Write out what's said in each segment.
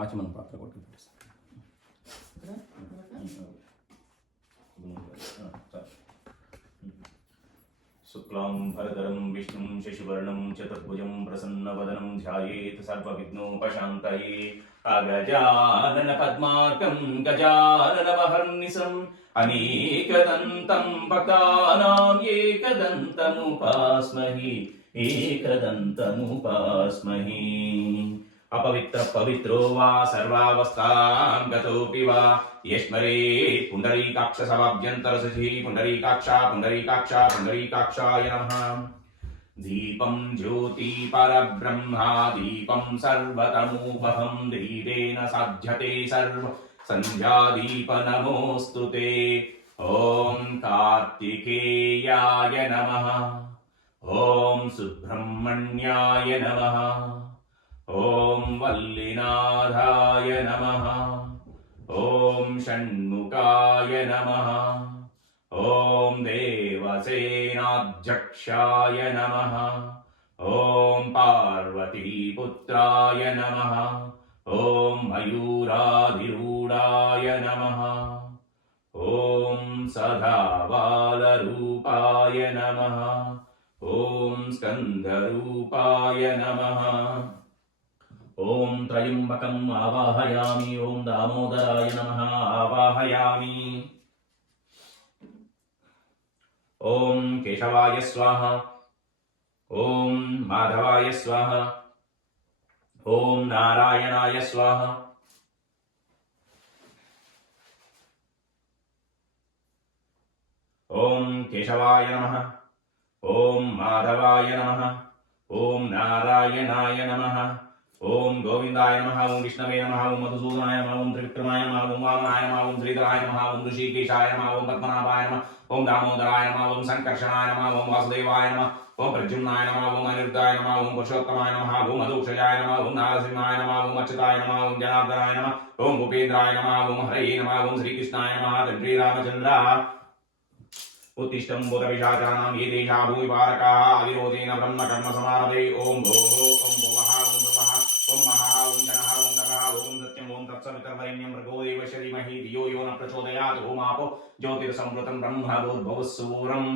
ఆచమన పాత్ర కొట్టి పెట్టేస్తాను. శుక్లాం భరధరం విష్ణుం శశివర్ణం చతుర్భుజం ప్రసన్నవదనం ధ్యాయేత్ సర్వవిఘ్నోపశాంతయే. అగజానన పద్మార్కం గజాననమహర్నిశం అనేకదంతం భక్తానాం ఏకదంతముపాస్మహి ఏకదంతముపాస్మహి. अपवित्र पवित्रो वा सर्वावस्थां गतोऽपि वा यस्मरेत् पुण्डरीकाक्षसभाभ्यन्तरशशि पुण्डरीकाक्षा पुण्डरीकाक्षा पुण्डरीकाक्षाय नमः. दीपं ज्योति परब्रह्मा दीपं सर्वतमोपहं दीपेन साध्यते सर्व संध्यादीप नमोऽस्तु ते. ॐ कार्तिकेयाय नमः. ॐ सुब्रह्मण्याय नमः. ॐ वल्लीनाथाय नमः. ॐ षण्मुखाय नमः. ॐ देवसेनाध्यक्षाय नमः. ॐ पार्वतीपुत्राय नमः. ॐ मयूराधिरूढाय नमः. ॐ सदाबालरूपाय नमः. ॐ स्कन्दरूपाय नमः. ओम त्रयंबकं आवाहयामि. ओम दामोदराय नमः आवाहयामि. ओम केशवाय स्वाहा. ओम माधवाय स्वाहा. ओम नारायणाय स्वाहा. ओम केशवाय नमः. ओम माधवाय नमः. ओम नारायणाय नमः. ओम गोविंदाय नमः. ओम विष्णवे नमः. ओम मधुसूदनाय नमः. ओम त्रिविक्रमाय नमः. ओम वामनाय नमः. ओम श्रीधराय नमः. ओम ऋषिकेशाय नमः. ओम पद्मनाभाय नमः. ओम दामोदराय नमः. ओम संकर्षणाय नमः. ओम वासुदेवाय नमः. ओम प्रद्युम्नाय नमः. ओम अनिरुद्धाय नमः. ओम पुरुषोत्तमाय नमः. ओम अदोक्षयाय नमः. ओम नारसिंहाय नमः. ओम अच्युताय नमः. ओम जनार्दनाय नमः. ओम भूपेन्द्राय नमः. ओम हरये नमः. ओम श्रीकृष्णाय नमः. श्रीरामचंद्र उत्तिष्ठं भूतपिशाचानां ये देशा भूमिपारकाः अविरोधेन ब्रह्मकर्म समारभे. ओम भोः ओम भुवः ओम भुवः ओम महा ओम जनः ओम तपः ओम सत्यं ओम तत्सवितर्वरेण्यं भर्गो देवस्य धीमहि धियो यो न प्रचोदयात्. ओम आपो ज्योतिर्संवृतं ब्रह्म भूर्भुवः सूरम्.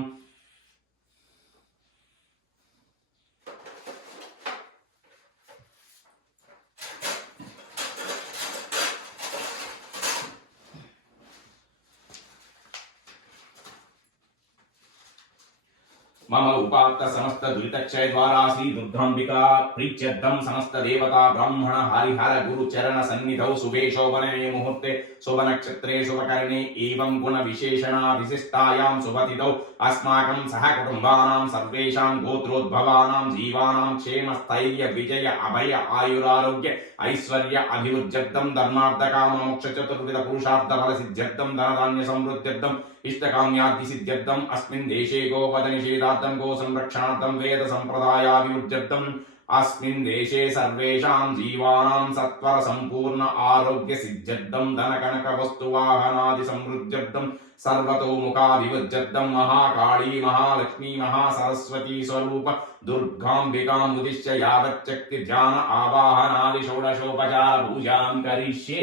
मम उपात्त समस्त दुरितक्षय द्वारा श्री दुर्गांबिका प्रीत्यर्थं समस्त देवता ब्राह्मण हरिहर गुरु चरण सन्निधौ शुभे शोभने मुहूर्ते शुभ नक्षत्रे शुभकरणे एवं गुण विशेषणा विशिष्टायां शुभतिथौ अस्माकं सह कुटुंबानां सर्वेषां गोत्रोद्भवानां जीवानां क्षेम स्थैर्य विजय अभय आयुरारोग्य ऐश्वर्य अभिवृद्ध्यर्थं धर्मार्थ काम मोक्ष चतुर्विध पुरुषार्थ फल सिद्ध्यर्थं धनधान्य समृद्ध्यर्थं इष्टकाम्यादि सिद्ध्यर्थं अस्मिन् देशे गोवध निषेधार्थं गो संरक्षणार्थं वेद संप्रदायाभिवृद्ध्यर्थं अस्मिन् देशे सर्वेषां जीवानां सत्वर संपूर्ण आरोग्य सिद्ध्यर्थं धन कनक वस्तु वाहनादि समृद्ध्यर्थं सर्वतोमुखाभिवृद्ध्यर्थं महाकाली महालक्ष्मी महासरस्वती स्वरूप दुर्गांबिकां उद्दिश्य यावच्चक्ति ध्यान आवाहनादि षोडशोपचार पूजां करिष्ये.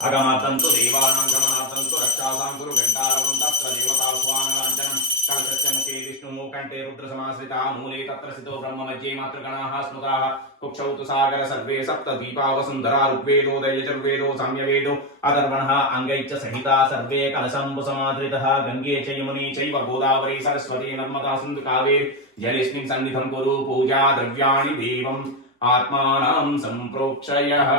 अगमार्थं तु देवानां गमनार्थं तु रक्षासां कुरु घण्टारवं तत्र देवतास्वानलाञ्छनं कलशस्य मुखे विष्णुः कंठे रुद्रसमाश्रिता मूले तत्र स्थितो ब्रह्म मध्ये मातृगणाः स्मृताः कुक्षौ तु सागर सर्वे सप्त दीपा वसुन्धरा ऋग्वेदोदय यजुर्वेदो साम्यवेदो अथर्वणः अङ्गैश्च सहिता सर्वे कलशम्बुसमाश्रितः गङ्गे च यमुने चैव गोदावरी सरस्वती नर्मदा सिन्धु कावेरी जलेऽस्मिन् सन्निधं कुरु पूजा द्रव्याणि देवम् आत्मानं सम्प्रोक्षयः.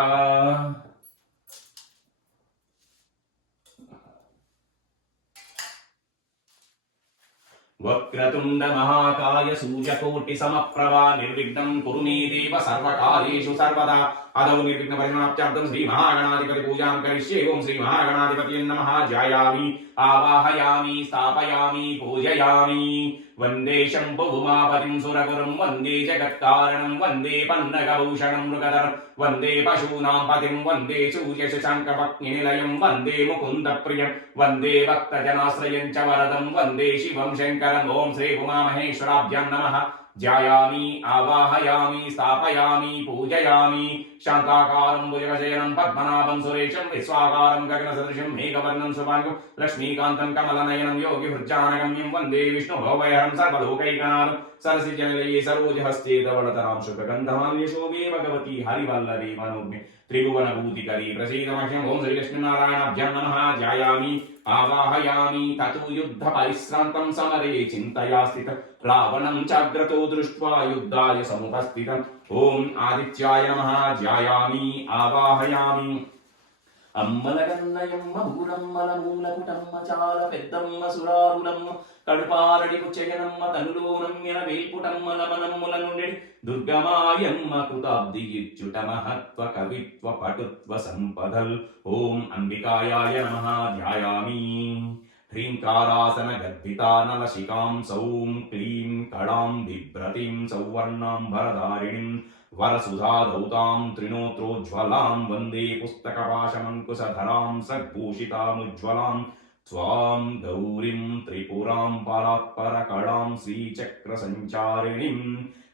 वक्रतुंड महाकाय सूर्यकोटि समप्रभा निर्विघ्नं कुरु मे देव सर्वकार्येषु सर्वदा. अदौ निर्विघ्न परिणाप्त्यार्थं श्री महागणाधिपति पूजां करिष्ये. ओम श्री महागणाधिपतये नमः. ध्यायामि आवाहयामि स्थापयामि पूजयामि. वंदे शम्भुभुमापतिं सुरगुरुं वंदे जगत्कारणं वंदे पन्नगभूषणं मृगधरं वंदे पशूनां पतिं वंदे सूर्यशशाङ्कपत्निनिलयं वंदे मुकुन्दप्रियं वंदे भक्तजनाश्रयं च वरदं वंदे शिवं शङ्करम्. ओम श्री उमामहेश्वराभ्यां नमः. ధ్యాయామి ఆవాహయామి స్థాపయామి పూజయామి శాంతాకారం భుజగశయనం పద్మనాభం సురేశం విశ్వాకారం గగనసదృశం మేఘవర్ణం శుభాంగం లక్ష్మీకాంతం కమలనయనం యోగి హృజ్జానగమ్యం వందే విష్ణుభవభయహరం సర్వలోకైకనాథం సరసిజనలయే సరోజహస్తే ధవళతరాం శుభగంధమాల్యశోభే భగవతి హరివల్లభే మనోజ్ఞే త్రిభువనభూతికరీ ప్రసీదమహ్యం ఓం శ్రీలక్ష్మీనారాయణాభ్యాం నమః ధ్యాయామి ఆవాహయామి తతు యుద్ధ పరిశ్రాంతం సమరే చింతయా స్థితం రావణం చాగ్రతో దృష్ట్వా యుద్ధాయ సముపస్థితం ఓం ఆదిత్యాయ నమః ధ్యాయామి ఆవాహయామి అమ్మలగన్నయమ్మ ఊరమ్మల మూలకుటమ్మ చాల పెద్దమ్మ సురారులమ్మ కడుపారడి కుచ్చయనమ్మ తనులోనమ్యన వేల్పుటమ్మల మనమ్ముల నుండి దుర్గమాయమ్మ కృతాబ్ది ఇచ్చుట మహత్వ కవిత్వ పటుత్వ సంపదల్ ఓం అంబికాయాయ నమః ధ్యాయామి హ్రీంకారాసన గద్భితానలశికాం సౌం క్లీం కళాం బిభ్రతిం సౌవర్ణాంబరధారిణిం వరసుధాధౌతాం త్రినోత్రోజ్వలాం వందే పుస్తకపాశమంకుశధరాం సద్భూషితాముజ్వలాం స్వాం గౌరీం త్రిపురాం పరాత్పరకళాం శ్రీచక్రసంచారిణీం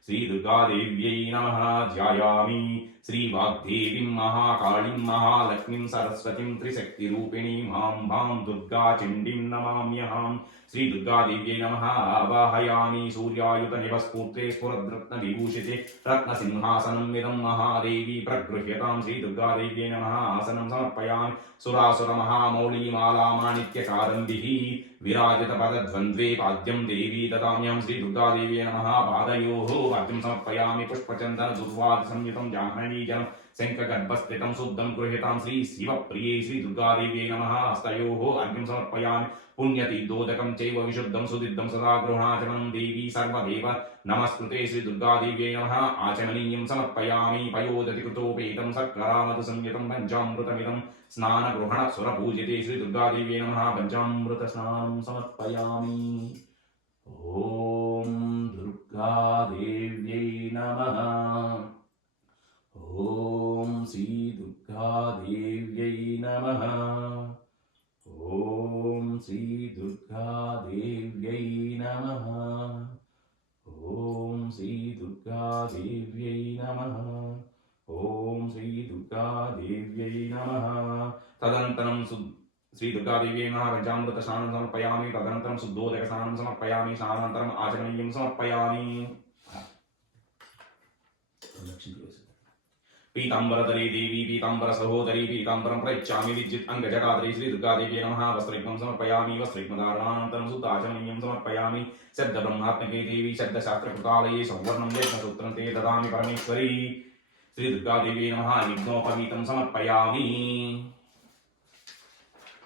శ్రీదుర్గాదేవ్యై నమః ధ్యాయామి శ్రీవాగ్దేవీం మహాకాళీం మహాలక్ష్మీం సరస్వతీం త్రిశక్తిరూపిణీం మాం భాం దుర్గా చండీం నమామ్యహం శ్రీదుర్గాదేవ్యై నమః ఆవాహయామి సూర్యాయుత నివస్ఫూర్తే స్ఫురద్రత్న విభూషితే రత్నసింహాసనం మిదం మహాదేవి ప్రగృహ్యతాం శ్రీదుర్గాదేవ్యై నమః ఆసనం సమర్పయామి సురాసుర మహామౌళీమాలామాణిక్యకారంభిః విరాజిత పదద్వంద్వే పాద్యం దేవీ దదామ్యాం శ్రీదుర్గాదేవ్యై నమః పాదయోః పాద్యం సమర్పయామి పుష్పచందన దుర్వాది సంయుతం జాహ్నవీజనం శంఖగర్భస్థితం శుద్ధం గృహ్యతాం శ్రీ శివప్రియే శ్రీదుర్గాదేవ్యై నమః హస్తయోః అర్ఘ్యం సమర్పయామి పుణ్యతీర్థోదకం చైవ విశుద్ధం సుదిద్దం సదా గృహాచమనం దేవీ సర్వదేవ నమస్కృతే శ్రీదుర్గాదేవ్యై నమః ఆచమనీయం సమర్పయామి పయోదతి కృతోపేతం సత్కరామధు సంయుతం పంచామృతమిదం స్నానగృహణ సురపూజితే శ్రీదుర్గాదేవ్యై నమః పంచామృత స్నానం సమర్పయామి ఓం దుర్గాదేవ్యై నమః ఓం శ్రీదుర్గాదేవ్యై నమః ఓం శ్రీదుర్గాదేవ్యై నమః ఓం శ్రీదుర్గాదేవ్యై నమః ఓం శ్రీదుర్గాదేవ్యై నమః తదనంతరం శ్రీదుర్గాదేవ్యై నమః పంచామృత స్నానం సమర్పయామి తదనంతరం శుద్ధోదక స్నానం సమర్పయామి స్నానానంతరం ఆచమనీయం సమర్పయామి పీతాంబరధరీ దేవి పీతాంబర సహోదరీ పీతాంబరం ప్రయచ్చామి విద్యుత్ అంగజటాధరీ శ్రీదుర్గాదేవ్యై నమః వస్త్రయుగ్మం సమర్పయామి వస్త్రయుగ్మధారణానంతరం శుద్ధాచమనీయం సమర్పయామి శబ్ద బ్రహ్మాత్మకే దేవి శబ్దశాస్త్రకృతాలయే సౌవర్ణం యజ్ఞసూత్రం తే దదామి పరమేశ్వరీ శ్రీదుర్గాదేవ్యై నమః యజ్ఞోపవీతం సమర్పయామి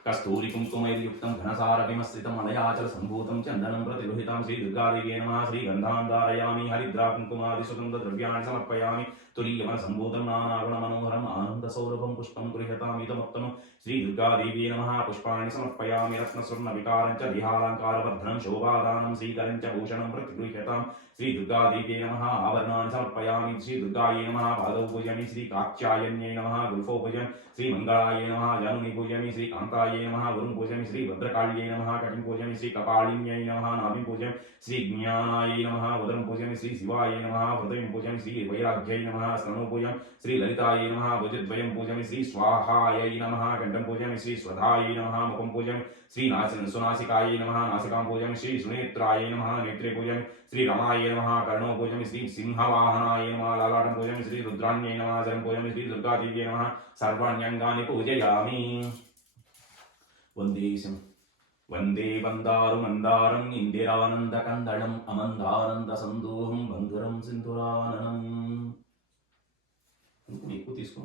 కస్తూరి కుంకుమైర్యుక్తం ఘనసార విమస్థితం అలయాచల సంభూతం చందనం ప్రతిగృహీతాం శ్రీదుర్గాదేవ్యై నమః శ్రీగంధాం ధారయామి హరిద్రా కుంకుమాది సుగంధ ద్రవ్యాన్ని సమర్పయామి తులీయవన సంభూతం నానాగుణ మనోహరం ఆనంద సౌరభం పుష్పం గృహ్యతాం ఇదముత్తమం శ్రీదుర్గాదేవ్యై నమః పుష్పాణి సమర్పయామి రత్నస్వర్ణ వికారం చ విహాలంకారవర్ధనం శోభాదానం శ్రీకరం చ భూషణం ప్రతిగృహ్యతాం శ్రీదుర్గాదేవ్యై నమః ఆభరణాన్ని సమర్పయామి శ్రీదుర్గాయై నమః పాదౌ పూజయామి శ్రీకాత్యాయన్యై నమః గుల్ఫౌ పూజయామి శ్రీమంగళాయై నమః జానుని పూజయామి శ్రీకాంతాయై నమః గురుం పూజయామి శ్రీభద్రకాళ్యై నమః కటిం పూజయామి శ్రీకపాలిన్యై నమః నాభిం పూజయామి శ్రీజ్ఞానాయై నమః ఉదరం పూజయామి శ్రీశివాయై నమః హృదయం పూజయామి శ్రీవైరాగ్యై నమః స్తనో పూజయామి శ్రీలలితాయై నమః భుజద్వయం పూజయామి శ్రీస్వాహాయై నమః కంఠం పూజయామి శ్రీస్వధాయై నమః ముఖం పూజయామి సునాసికాయై నమః నాసికాం పూజయామి శ్రీసునేత్రాయై నమః నేత్రే పూజయామి శ్రీరమాయై నమః కర్ణో పూజయామి శ్రీసింహవాహనాయై నమః లాలాటం పూజయామి శ్రీరుద్రాణ్యై నమః శరం పూజయామి శ్రీదుర్గాదేవ్యై నమః సర్వాణ్యంగాని పూజయామి వందే వందారు మందారం ఇందిరానంద కందళం అమందానంద సందోహం బంధురం సింధురాననం ఎక్కువ తీసుకో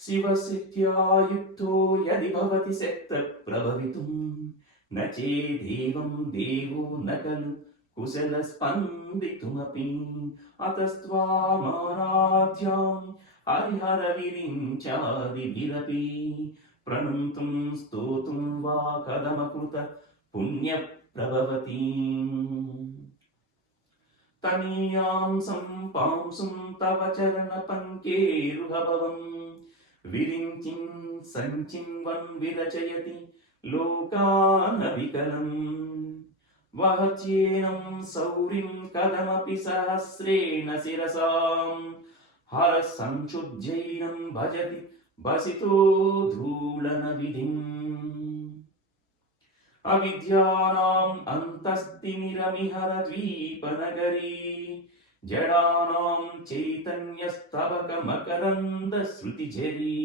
శివశక్త్యాయుక్తో యది భవతి శక్త ప్రభవితుం నచేదేవం దేవో నకలు కుశల స్పందితుమపి అతస్త్వామారాధ్యాం హరిహర విరించాదిభిరపి ప్రణంతుం స్తోతుం వా కదమకృత పుణ్య ప్రభవతి తనీయాం సంపాంసుం తవ చరణ పంకేరుహభవం విరించిం సంచిం వన్ విరచయతి లోకాన వికలం वहत्येनं सौरिं कदमपि सहस्रेण शिरसां हरः संशुद्ध्यैनं भजति वसितो धूलनविधिम् अविद्यानाम् अन्तस्तिमिरमिहरद्वीपनगरी जडानां चैतन्यस्तबकमकरन्दश्रुतिझरी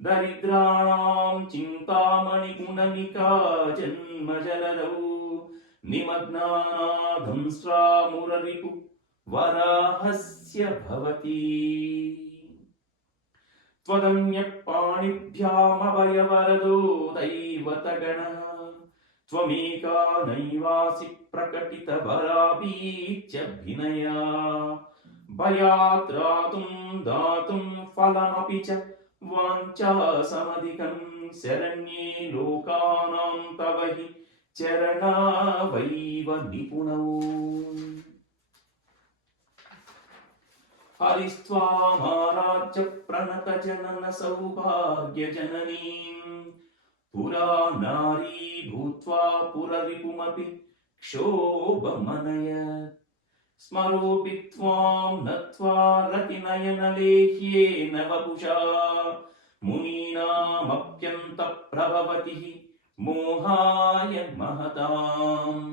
दरिद्राणां चिन्तामणिगुणनिका जन्मजलदौ निमग्नानाधंस्रामुररिपु वराहस्य भवति त्वदन्यपाणिभ्यामभयवरदो दैवतगणः त्वमेका नैवासि प्रकटितवराबीच्यभिनया भयात्रातुं दातुं फलमपि च वाञ्छासमधिकं शरण्ये लोकानां तव हि चरणावैव निपुणौ हरिस्त्वामाराध्य प्रणतजनन सौभाग्यजननीं पुरा नारी भूत्वा पुररिपुमपि क्षोभमनयत् स्मरोऽपि त्वां नत्वा रतिनयनलेह्येन वपुषा मुनीनामप्यन्तप्रभवति मोहाय महताम्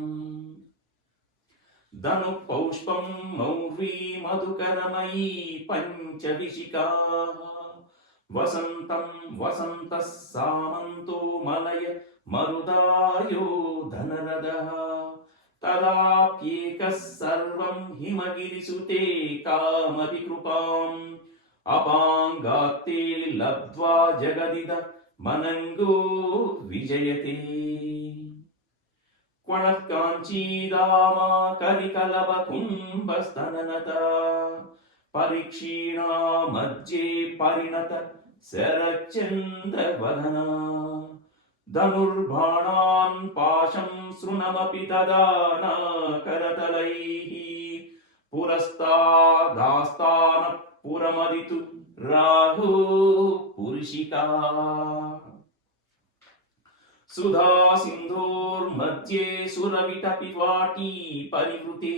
धनुः मौर्वी मधुकरमयी पञ्चविशिकाः वसन्तं वसन्तः सामन्तो मलय मरुदायो धनरदः तदाप्येकः सर्वं हिमगिरिसुते कामभिकृपाम् अपाङ्गात्ते लब्ध्वा जगदिद मनङ्गो विजयते क्वणत्काञ्चीदामा कलिकलभकुम्भस्तननता परीक्षीणा मध्ये परिणत शरच्चन्द्रवदना धनुर्बाणान् पाशं सृणमपि ददाना करतलैः पुरस्तादास्तानः पुरमदितु राहु पुरुषिका सुधा सिन्धोर्मध्ये सुरविटपि वाटी परिवृते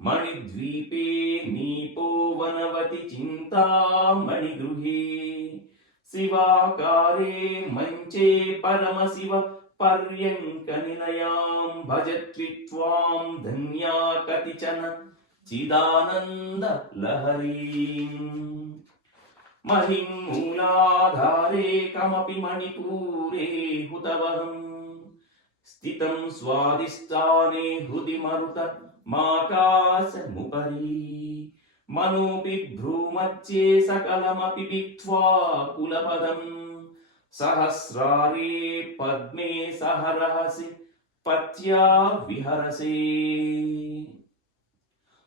मणिद्वीपे नीपो वनवति चिन्तामणिगृहे शिवाकारे मञ्चे परमशिव पर्यङ्कनिलयां भजत्वि त्वां धन्या कतिचन चिदानन्दलहरीम् महिं मूलाधारे कमपि मणिपूरे हुतवहं स्थितं स्वादिष्ठाने हृदि मरुत माकाशमुपरि मनोऽपि भ्रूमध्ये सकलमपि विक्त्वा कुलपदं सहस्रारे पद्मे सहरहसि पत्या विहरसे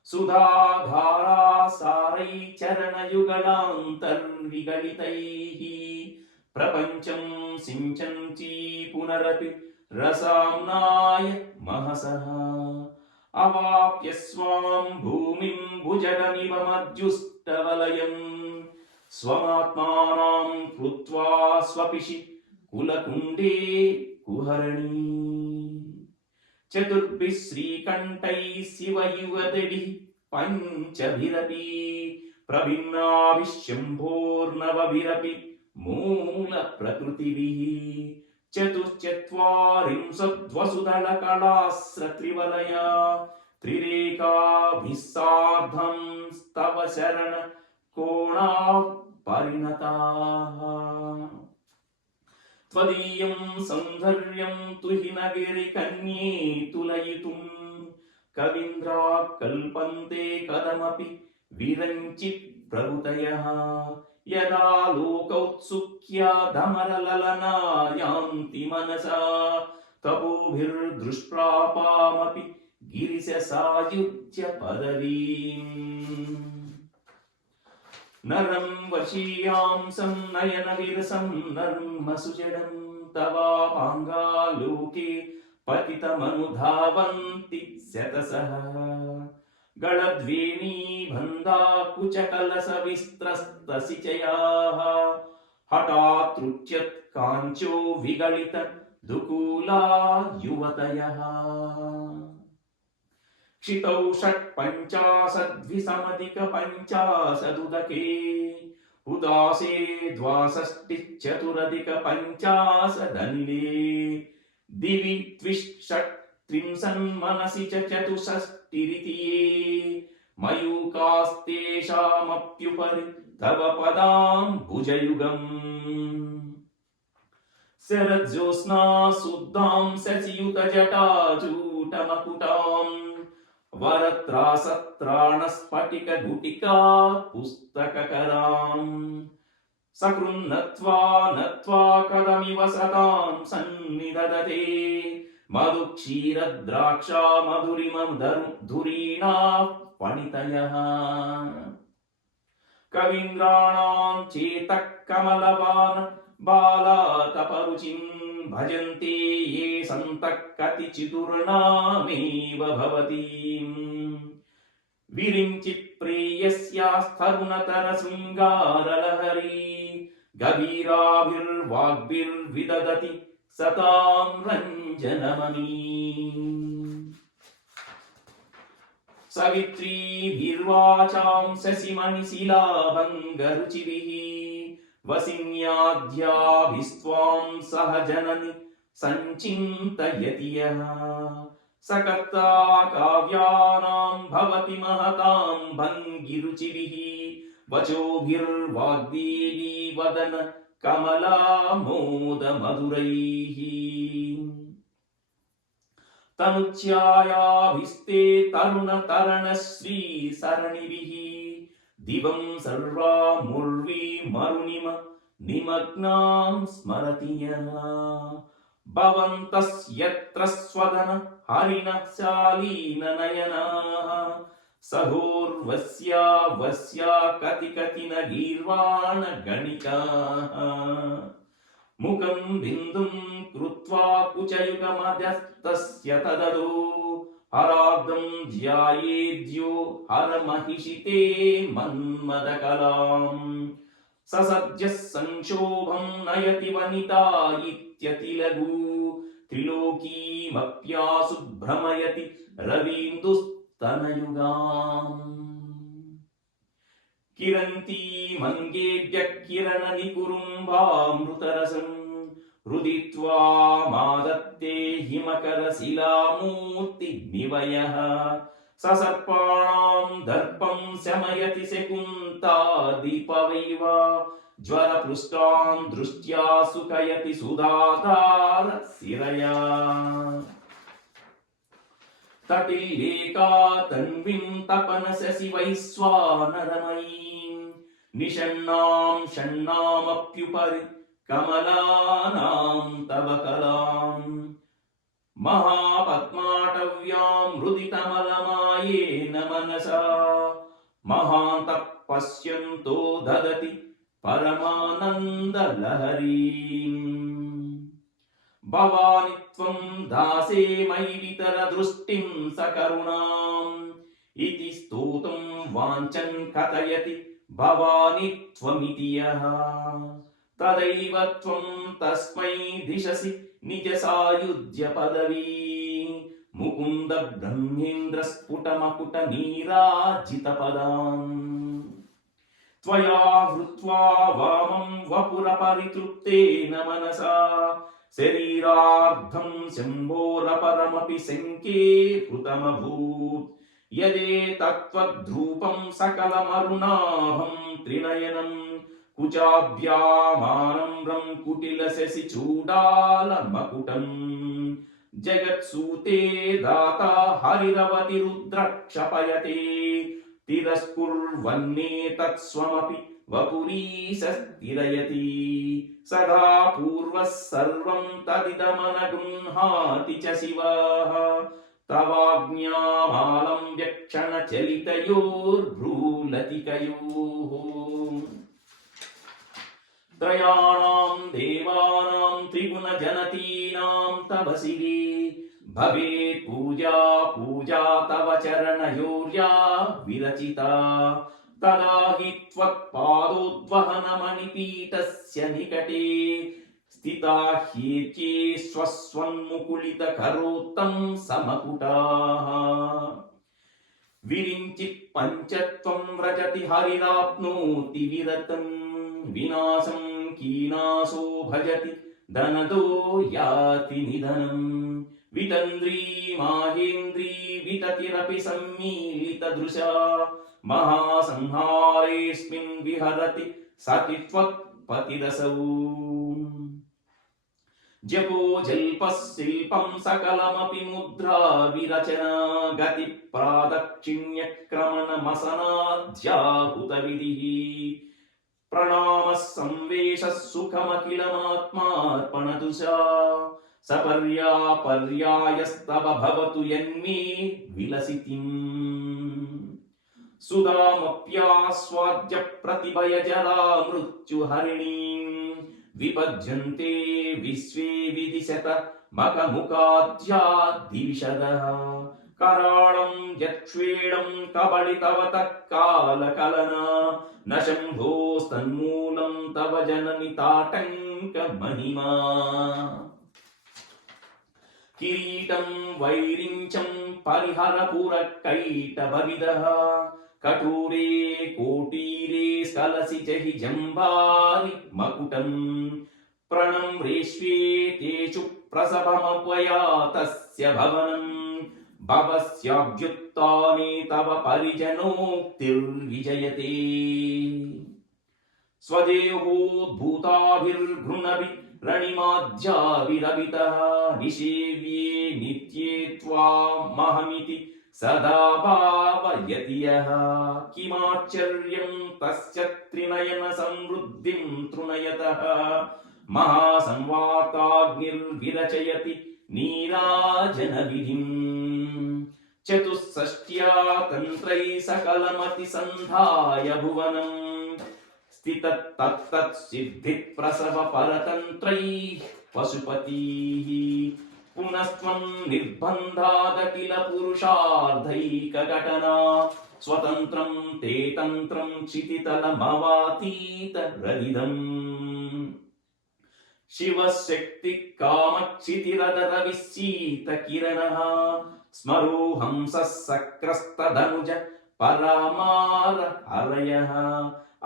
सुधाधारा सारै चरणयुगलान्तर्विगलितैः प्रपञ्चं सिञ्चन्ती पुनरपि रसाम्नाय महसः अवाप्य स्वां भूमिं भुजगमिव मध्युष्टवलयं स्वमात्मानां कृत्वा स्वपिषि कुलकुण्डे कुहरणी चतुर्भिः श्रीकण्ठैः शिवयुगदिभिः पञ्चभिरपि प्रभिन्नाभिः शम्भोर्नवभिरपि मूलप्रकृतिभिः चतुश्चत्वारिंशद्वसुदलकलास्रत्रिवलया त्रिरेकाभिः सार्धं स्तव शरण कोणाः परिणताः त्वदीयं सौन्दर्यं तुहिनगिरिकन्ये तुलयितुं कवीन्द्राः कल्पन्ते कथमपि विरञ्चित् प्रभृतयः यदा लोकौत्सुक्या धमरललना यान्ति मनसा तपोभिर्दृष्प्रापामपि गिरिशसायुज्य पदवीम् नरं वशीयांसं नयनविरसं नर्मसुजडं तवापाङ्गालोके पतितमनुधावन्ति शतसः गलद्वेणीबन्धा कुचकलसविस्त्रस्तसिचयाः हठात् रुच्यत् काञ्चो विगलित दुकूला युवतयः क्षितौ षट्पञ्चाशद्विसमधिकपञ्चाशदुदके उदासे द्वाषष्टिश्चतुरधिकपञ्चाशदनिले दिवि त्रिंशन्मनसि च चतुष्षष्टिरिति ये मयूकास्तेषामप्युपरि तव पदाम्बुजयुगम् शरज्योत्स्ना शुद्धां शशियुतजटाजूटमकुटाम् वरत्रासत्राणस्फटिकगुटिका पुस्तककराम् सकृन्नत्वा नत्वा कदमिव सतां सन्निदधते मधुक्षीरद्राक्षा मधुरिमधुरीणा पणितयः कवीन्द्राणां चेतः कमलवान बालातपरुचिं भजन्ते ये सन्तः कतिचिदुर्नामेव भवतीम् विरिञ्चि प्रेयस्यास्तरुणतरशृङ्गारलहरी गभीराभिर्वाग्भिर्विदधति सतां रञ्जनमणि सवित्रीभिर्वाचां शशिमणिशिलाभङ्गरुचिभिः वसिन्याद्याभिस्त्वां सह जननि सञ्चिन्तयति यः सकर्ता काव्यानां भवति महतां भङ्गिरुचिभिः वचोभिर्वाग्देवी वदन कमलामोदमधुरैः तनुच्यायाभिस्ते तरुणतरणश्रीसरणिभिः दिवं सर्वा मुर्वी मरुनिम निमग्नां स्मरति यः भवन्तस्यत्र स्वदन हरिणः शालीननयनाः सहोर्वस्या वस्या कति न गीर्वाण गणिकाः मुखं बिन्दुं कृत्वा कुचयुगमध्यस्तस्य तददो हराब्दं ध्यायेद्यो हरमहिषिते मन्मदकलाम् ससद्यः संक्षोभं नयति वनिता इत्यतिलघु त्रिलोकीमप्यासु भ्रमयति रवीन्दुस्तनयुगाम् किरन्तीमङ्गेभ्यः किरणनिकुरुम्बामृतरसम् रुदित्वा मादत्ते हिमकरशिलामूर्तिनिवयः ससर्पाणां दर्पं शमयति शकुन्तादीपवैव ज्वरपृष्टां दृष्ट्या सुखयति सुधाधारशिरया तटिल्लेका तन्वीं तपनशशि वैश्वानरमयीं निषण्णां षण्णामप्युपरि कमलानां तव कलाम् महापद्माटव्यां हृदितमलमायेन मनसा महान्तः पश्यन्तो ददति परमानन्दलहरीम् भवानि त्वं दासे मयि वितरदृष्टिं सकरुणाम् इति स्तोतुं वाञ्छन् कथयति भवानि त्वमिति यः तदैव त्वं तस्मै दिशसि निजसायुज्य पदवी मुकुन्द ब्रह्मेन्द्र स्फुटमकुट नीराजितपदाम् त्वया हृत्वा वामं वपुरपरितृप्तेन मनसा शरीरार्धं शम्भोरपरमपि शङ्के हृतमभूत् यदेतत्त्वद्रूपं सकलमरुणाभं त्रिनयनम् कुचाभ्यामानम्रं कुटिलशशिचूडालमकुटम् जगत्सूते दाता हरिरवति रुद्रक्षपयते तिरस्कुर्वन्नेतत्स्वमपि वपुरीशस्तिरयति सदा पूर्वः सर्वं तदिदमनगृह्णाति च शिवः तवाज्ञामालं व्यक्षणचलितयोर्भ्रूलतिकयोः त्रयाणां देवानां त्रिगुणजनतीनां तव शिवे भवेत् पूजा तव चरणयोर्या विरचिता तदा हि त्वत्पादोद्वहनमणिपीठस्य निकटे స్థితా హ్యేత్యే స్వస్వన్ముకుళితకరోత్తం సమకుటాః విరించి పంచత్వం వ్రజతి హరిరాప్నోతి విరతం వినాశం కీనాశో భజతి ధనదో యాతి నిధనం వితంద్రీ మాహేంద్రీ వితతిరపి సమ్మీలితదృశా మహాసంహారేస్మిన్ విహరతి సతి త్వత్పతిరసౌ జపో జల్పః శిల్పం సకలమపి ముద్రా విరచన గతి ప్రాదక్షిణ్యక్రమణమసనాధ్యాహుత విధిః ప్రణామः సంవేశः సుఖమఖిలమాత్మార్పణతుషా సపర్యాపర్యాయస్తవ భవతు యన్మే విలసితిం సుధామప్యాస్వాద్య ప్రతిభయజరా మృత్యుహరిణీం విపద్యంతే విశ్వే విదిశత మకముఖాద్యా దివిషదః కరాళం యక్ష్వేణం కబళితవత కాలకలనా న శంభోస్తన్మూలం తవ జనని తాటంక మహిమా కిరీటం వైరించం పరిహరపుర కైటభవిదః కఠోరే కోటీరే స్కలసి జహి జంబారి మకుటం ప్రణమ్రేష్వే తేషు ప్రసభమపయాతస్య భవనం భవస్యాభ్యుత్థానే తవ పరిజనోక్తిర్విజయతే స్వదేహోద్భూతాభిర్ఘృణభి రణిమాధ్యావిరవితః నిషేవ్యే నిత్యే త్వామహమితి సదా భావయతి యః కిమాశ్చర్యం తస్య త్రినయన సమృద్ధిం తృణయతః మహాసంవాతాగ్నిర్విరచయతి నీరాజన విధిం చతుషష్ట్యా తంత్రై సకలమతి సంధాయ భువనం స్థితత్తత్ సిద్ధి ప్రసవ పరతంత్రైః పశుపతిః పునస్త్వం నిర్బంధాదఖిల పురుషార్థైకఘటనా స్వతంత్రం తే తంత్రం క్షితితలమవాతీత రదిదం శివశక్తి కామక్షితిరదర విస్సీత కిరణః స్మరో హంసః సక్రస్తదనుజ పరామార హరయః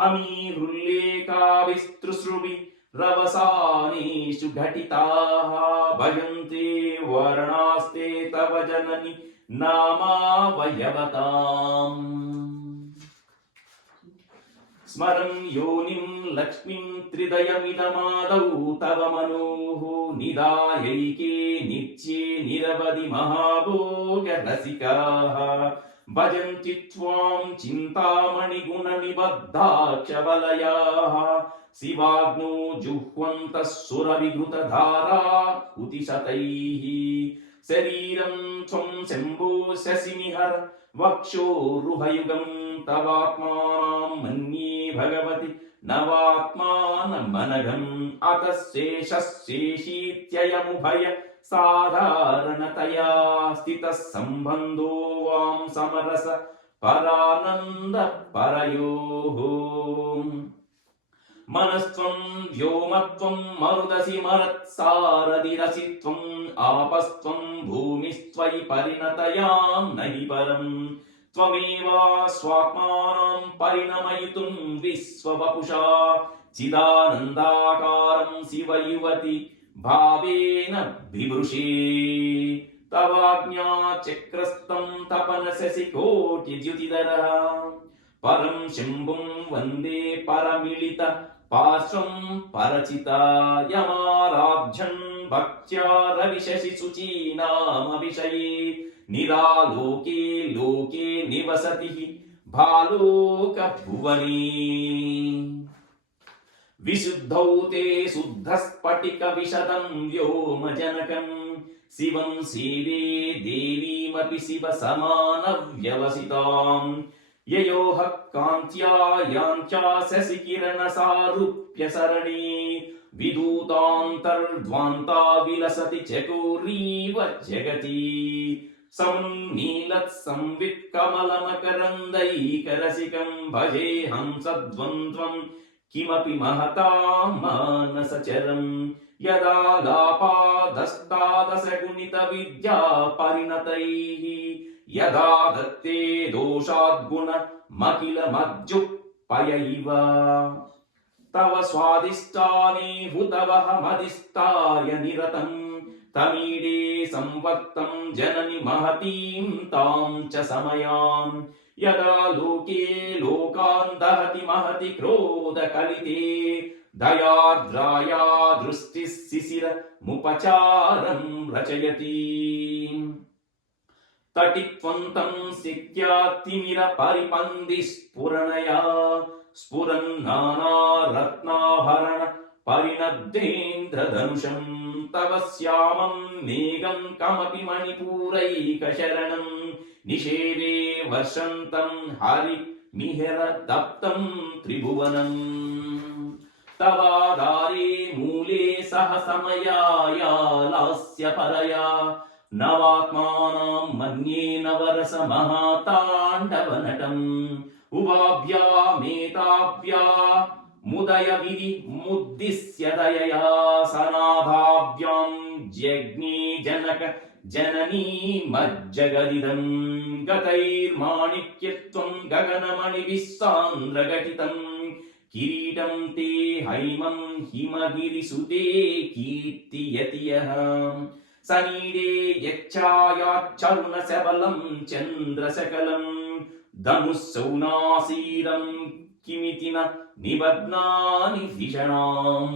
అమీరుల్లేఖావిస్తృశ్రుభి రవసానేషు ఘటితాః భజంతే వర్ణాస్తే తవ జనని నామావయవతాం స్మరం యోనిం లక్ష్మీం త్రిదయమిదమాదౌ తవ మనోః నిదాయైకే నిత్యే నిరవధి మహాభోగ రసికాః భజంతి త్వాం చింతామణి గుణ నిబద్ధాక్షవలయాః శివాగ్నో జుహ్వంతః సురవిఘృతధారా ఉతిశతైః శరీరం త్వం శంభో శశినిహర వక్షోరుహయుగం తవాత్మానం మన్యే భగవతి నవాత్మానమనఘం అతః శేషః శేషీత్యయముభయ సాధారణతయా స్థితః సంబంధో వాం సమరస పరానంద పరయోః మనస్త్వం వ్యోమత్వం మరుదసి మరత్సారథిరసిత్వం ఆపస్త్వం భూమిస్త్వయి పరిణతయాం నహి పరం త్వమేవా స్వాత్మానం పరిణమయితుం విశ్వవపుషా చిదానందాకారం శివ యువతి భావేన బిభృషే తవాజ్ఞా చక్రస్థం తపన శశికోటి ద్యుతిధరః పరం శంభుం వందే పరమిళిత పార్శ్వం పరచితాయమారాధ్యం భక్త్యా రవిశశి శుచీనామ విషయే నిరాలోకే లోకే నివసతి భాలోక భువనే విశుద్ధౌ తే శుద్ధస్ఫటిక విశదం వ్యోమజనకం శివం సేవే దేవీమపి శివ సమాన వ్యవసితాం యయోః కాంత్యా యాంత్యా శశికిరణ సారూప్య సరణి విదూతాంతర్ధ్వాంతా విలసతి చకోరీవ జగతి సమున్నీలత్ సంవిత్ కమలమకరందైకరసికం భజేహం సద్వంద్వం కిమపి మహతా మానసచరం యదా లాపాదస్తాదశగుణిత విద్యా పరిణతైః యదా దత్తే దోషాద్గుణ మకిల మజ్జుపయ ఇవ తవ స్వాదిష్టానే హుతవః మదిష్టాయ నిరతం తమీడే సంవర్తం జనని మహతీం తాం చ సమయాం యదా లోకే లోకాన్ దహతి మహతి క్రోధ కలితే దయార్ద్రాయా దృష్టిః శిశిర ముపచారం రచయతి తటిత్వంతం శక్యాతిమిర పరిపంది స్ఫురణయా స్ఫురన్నానా రత్నాభరణ పరిణద్రేంద్రధనుషం తవ శ్యామం మేఘం కమపి మణిపూరైకశరణం నిషేవే వర్షంతం హరి మిహిర దప్తం త్రిభువనం తవాదారే మూలే సహ సమయాయా లాస్య పరయా నవాత్మానాం మన్యే నవరస మహాతాండవనటం ఉభాభ్యామేతాభ్యా ముదయ విధి ముద్దిశ్య దయయా సనాథాభ్యాం జగ్నే జనక జననీ మజ్జగదిదం గతైర్మాణిక్యత్వం గగనమణి విస్సాంద్రఘటితం కిరీటం తే హైమం హిమగిరిసుతే కీర్తియతి యః సనీడే యచ్ఛాయాచ్చరుణ శబలం చంద్రశకలం ధనుస్సౌనాసీరం కిమితి న నిబధ్నాని ధిషణాం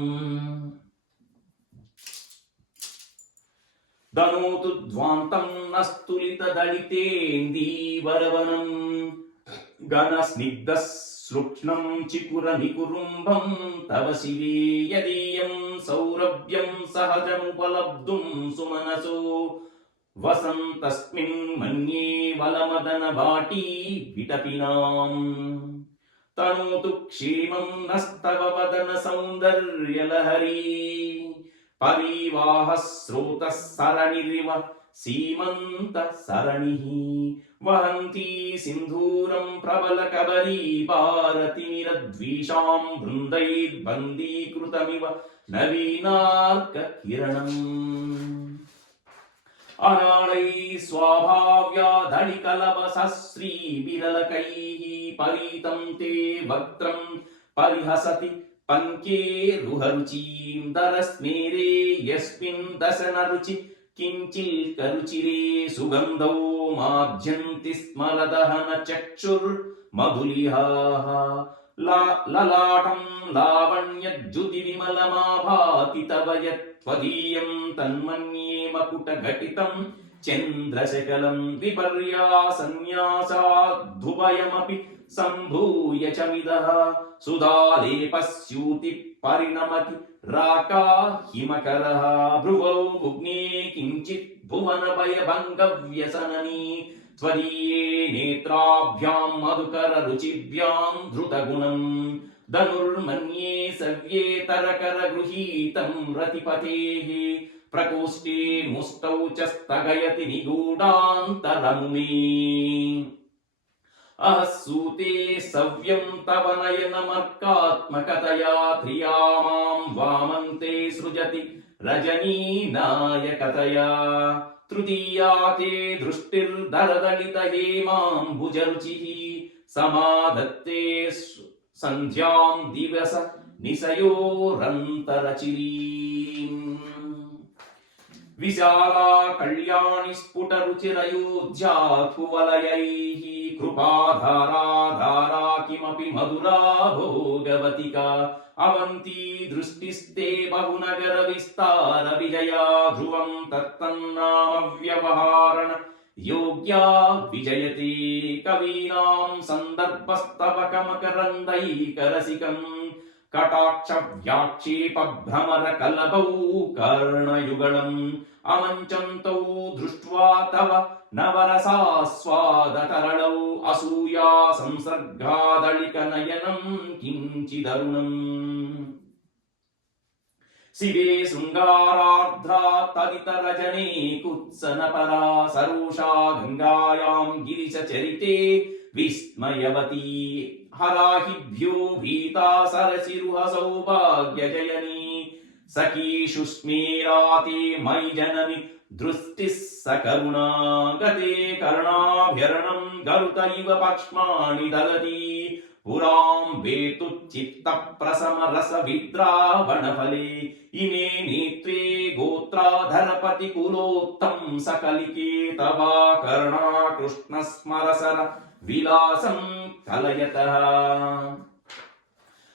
ధనోతు ధ్వాంతం నస్తులిత దళితేందీవరవనం గణ స్నిగ్ధ సృక్ష్ణం చికుర నికురుంభం తవ శివే యదీయం సౌరభ్యం సహజముపలబ్ధుం సుమనసో వసంతస్మిన్ మన్యే వలమదన వాటీ విటపినాం తనోతు క్షేమం నస్తవ వదన సౌందర్యలహరీ పరివాహ స్రోత సరణిరివ సీమంత సరణిః వహంతి సింధూరం ప్రబల కబరీ భారతినిరద్వీషాం బృందైర్బందీకృతమివ నవీనార్క కిరణం అనాళై స్వాభావ్యా ధళికలభసశ్రీ విరలకైః పరీతం తే వక్త్రం పరిహసతి పంకే రుహరుచీం దరస్మేరే యస్మిన్ దశనరుచి కించిల్ కరుచిరే సుగంధౌ మాధ్యంతి స్మరదహన చక్షుర్ మధులిహాః లలాటం లావణ్యజ్జుతి విమలమాభాతి తవ యత్త్వదీయం తన్మన్యే మకుటఘటితం చంద్రశకలం విపర్యాసన్యాసాద్ధుభయమపి సంభూయ చ మిదః సుధాలేపస్యూతి పరిణమతి రాకా హిమకరః భ్రువౌ భుగ్నే కించిత్ భువన భయభంగ వ్యసనని త్వదీయే నేత్రాభ్యాం మధుకర రుచిభ్యాం ధృతగుణం ధనుర్మన్యే సవ్యేతరకర గృహీతం రతిపతేః ప్రకోష్ఠే ముష్టౌ చ స్థగయతి నిగూఢాంతరముమే అహసూతే సవ్యం తవ నయనమర్కాత్మకతయా త్రియా మాం వామంతే సృజతి రజనీనాయకతయా తృతీయా తే దృష్టిర్దరదళిత హేమాంబుజరుచిః సమాధత్తే సంధ్యాం దివస నిశయోరంతరచిరీం విశాలా కళ్యాణి స్ఫుటరుచిరయోధ్యా కువలయైః కృపాధారా కిమపి మధురా భోగవతికా అవంతి దృష్టిస్తే బహునగర విస్తార విజయా ధ్రువం తత్తన్నామ వ్యవహారణ యోగ్యా విజయతే కవీనాం సందర్భస్తవకమకరందైకరసికం కటాక్ష వ్యాక్షేప భ్రమర కలభౌ కర్ణయుగళం అమంచంతౌ దృష్ట్వా తవ నవరసాస్వాదతరళౌ అసూయా సంసర్గాదళిక నయనం కించిదరుణం శివే శృంగారార్ధ్రా తదితరజనే కుత్సనపరా సరోషా గంగాయాం గిరిశచరితే విస్మయవతీ హరాహిభ్యో భీతా సరసిరుహ సౌభాగ్యజయనీ सखीषु स्मेराति मयि जननि दृष्टिः सकरुणा गते कर्णाभ्यरणं गरुत इव पक्ष्माणि ददति पुरां वेतुचित्तप्रसमरसविद्रावणफले इमे नेत्रे गोत्राधरपतिकुलोत्तं सकलिके तवा कर्णा कृष्णस्मरसर विलासं कलयतः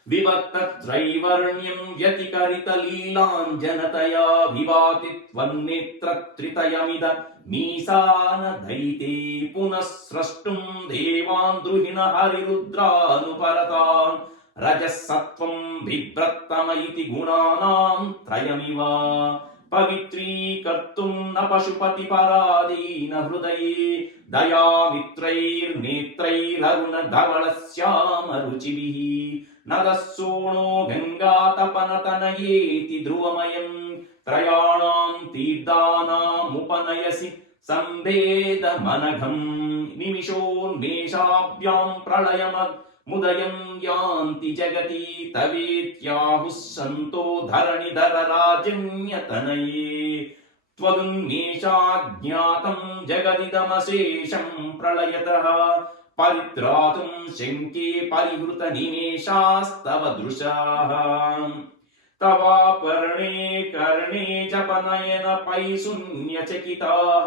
विभक्तत्रैवर्ण्यं व्यतिकरितलीलाञ्जनतया विभाति त्वन्नेत्रत्रितयमिद मीसानधैते पुनः स्रष्टुं देवान् द्रुहिण हरिरुद्रानुपरतान् रजःसत्त्वं बिभ्रत्तम इति गुणानां त्रयमिव पवित्रीकर्तुं न पशुपतिपराधीन हृदये दयामित्रैर्नेत्रैररुणधवलश्यामरुचिभिः नदस्सोणो गङ्गातपनतनयेति ध्रुवमयम् त्रयाणां तीर्थानामुपनयसि सम्भेदमनघम् निमिषोन्मेषाभ्यां प्रलयमुदयं यान्ति जगति तवेत्याहुः सन्तो धरणिधरराजन्यतनये त्वदुन्मेषाज्ञातं जगदिदमशेषं प्रलयतः परित्रातुं शङ्के परिहृतनिमेषास्तव दृशाः तवापर्णे कर्णे जपनयनपैशून्यचकिताः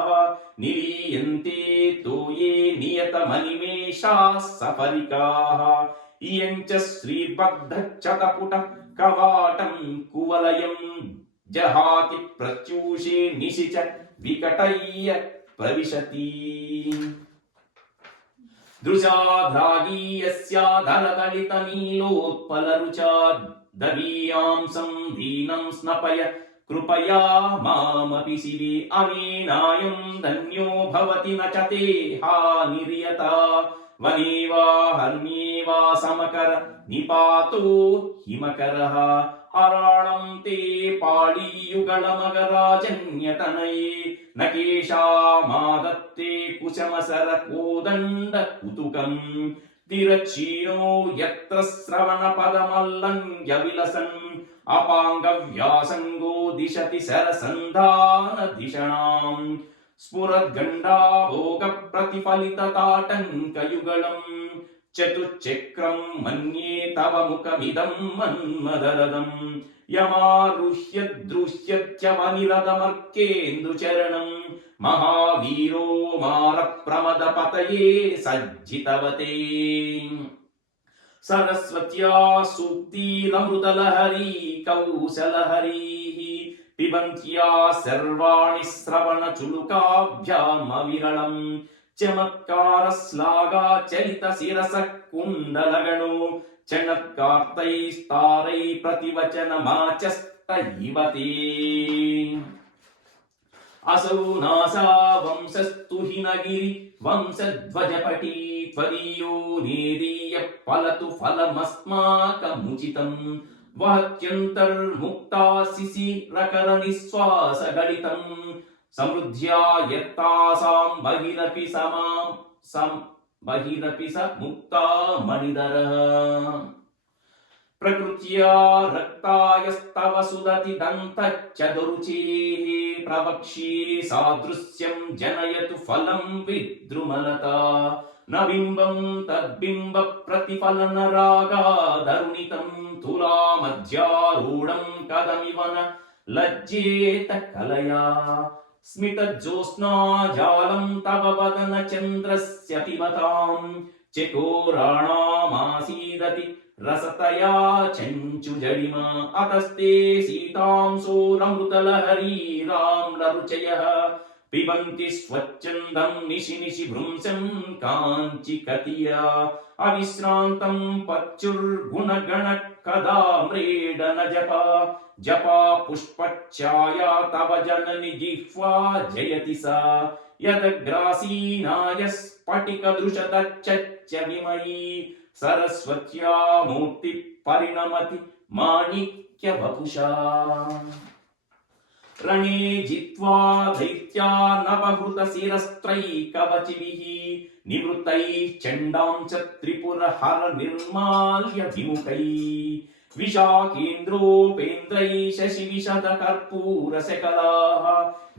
निलीयन्ते तोये नियतमनिमेषाः सफरिकाः इयञ्च श्रीबद्धच्छतपुट कवाटं कुवलयं जहाति प्रत्यूषे निशिच विकटय्य प्रविशति दृशाद्रागीयस्याधरदलितनीलोत्पलरुचा दवीयांसं दीनं स्नपय कृपया मामपि शिवे अनेनायं धन्यो भवति न च ते हानिर्यता वने वा हर्म्ये वा समकर निपातो हिमकरः अराळं ते पाळीयुगलमगराजन्यतनये न केशामादत्ते कुशमसरकोदण्डकुतुकम् तिरच्छीनो यत्र श्रवणपदमल्लङ्घ्य विलसन् अपाङ्गव्यासङ्गो दिशति सरसन्धानधिषणाम् स्फुरद्गण्डाभोगप्रतिफलितताटङ्कयुगलम् चतुश्चक्रं मन्ये तव मुखमिदं मन्मदरदम् यमारुह्य दृश्यत्यवनिरदमर्केन्दुचरणम् महावीरो मारप्रमदपतये सज्जितवते सरस्वत्या सूक्तिरमृतलहरी कौशलहरीः पिबन्त्या सर्वाणि श्रवणचुलुकाभ्यामविरलम् चमत्कारश्लाघा चलितशिरसः कुण्डलगणो चणत्कार्तैस्तारै प्रतिवचनमाचस्त इव ते असौ नासा वंशस्तु हिमगिरि वंशध्वजपटी त्वदीयो नेदीय फलतु फलमस्माकमुचितम् वहत्यन्तर्मुक्ता शिशिरकरनिःश्वासगलितम् समृद्ध्या यत्तासां बहिरपि बहिरपि स मुक्ता मणिधरः प्रकृत्या रक्तायस्तव सुदति दन्तच्चदुरुचेः प्रवक्ष्ये सादृश्यं जनयतु फलं विद्रुमलता न बिम्बं तद्बिम्ब प्रतिफलनरागादरुणितं तुलामध्यारूढं कदमिव न लज्जेत कलया स्मितज्योत्स्नाजालं तव वदन चन्द्रस्य पिबतां चकोराणामासीदति रसतया चञ्चुजडिमा अतस्ते सीतांसोरमृतलहरीराम्लरुचयः पिबन्ति स्वच्छन्दं निशि निशि भृंशं काञ्चिकतिया अविश्रान्तं पच्युर्गुणगण कदा म्रीडन जपा जपा पुष्पच्छाया तव जननि जिह्वा जयति सा यदग्रासीनाय स्फटिकदृशतच्च विमयी सरस्वत्या मूर्ति परिणमति माणिक्य वपुषा रणे जित्वा दैत्या नवहृतशिरस्त्रैकवचिभिः निवृत्तैः चण्डां च त्रिपुरहर निर्माल्य विमुखैः विशाखेन्द्रोपेन्द्रै शशिविशदकर्पूरशकलाः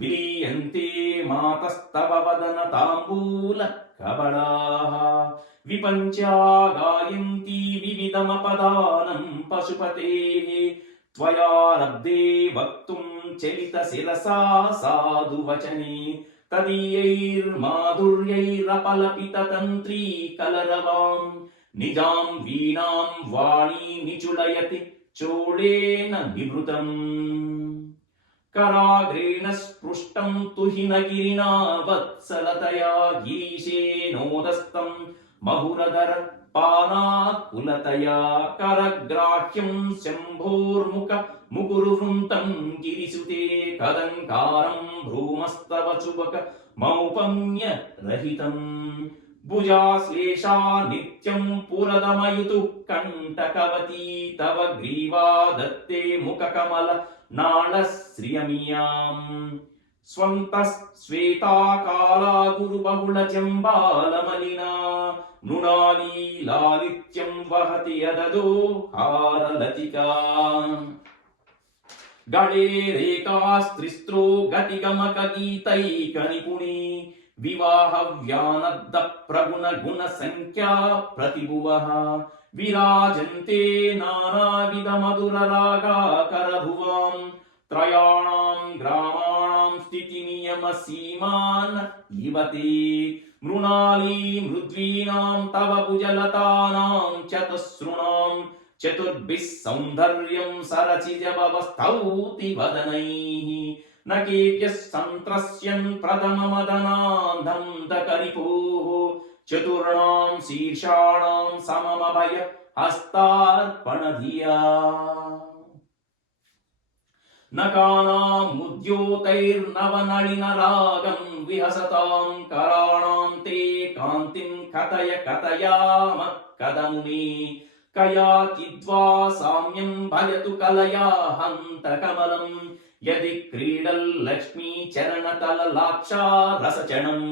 विलीयन्ते मातस्तव वदन ताम्बूलकबलाः विपञ्चा गायन्ती विविधमपदानं पशुपतेः त्वया लब्धे वक्तुं चलितशिरसा साधुवचने तदीयैर्माधुर्यैरपलपिततन्त्री कलरवाम् निजां वीणां वाणी निचुलयति चोळेन विवृतम् कराग्रेण स्पृष्टं तुहिनगिरिणा वत्सलतया गीशेनोदस्तं महुरधर पानाकुलतया करग्राह्यं शम्भोर्मुख मुकुरुवृन्तं गिरिसुते कदङ्कारं भ्रूमस्तव चुबक मौपम्य रहितम् भुजाश्लेषा नित्यं पुरदमयुतु कण्टकवती तव ग्रीवा दत्ते मुखकमल नाळश्रियमियाम् स्वन्तः श्वेता काला गुरुबहुलजम्बालमलिना मृणाली लालित्यं वहति यददो हारलतिका गणे रेखास्त्रिस्त्रो गतिगमकगीतैकनिपुणी विवाहव्यानद्द प्रगुणगुणसङ्ख्या प्रतिभुवः विराजन्ते नानाविधमधुररागाकरभुवां त्रयाणां ग्रामाणां स्थितिनियमसीमान् इवते मृणाली मृद्वीनां तव भुजलतानां चतुस्रुणां चतुर्भिः सौन्दर्यं सरसिजभवस्तौति वदनैः न केभ्यः सन्त्रस्यन् प्रथममदनान्धं दकरिपोः चतुर्णां शीर्षाणां सममभय हस्तार्पणधिया नकानामुद्योतैर्नवनलिनरागं विहसतां कराणां ते कान्तिं कथय कथयाम कदमुनि कयाचिद्वा साम्यं भजतु कलया हन्तकमलं यदि क्रीडल्लक्ष्मी चरणतललाक्षा रसचणम्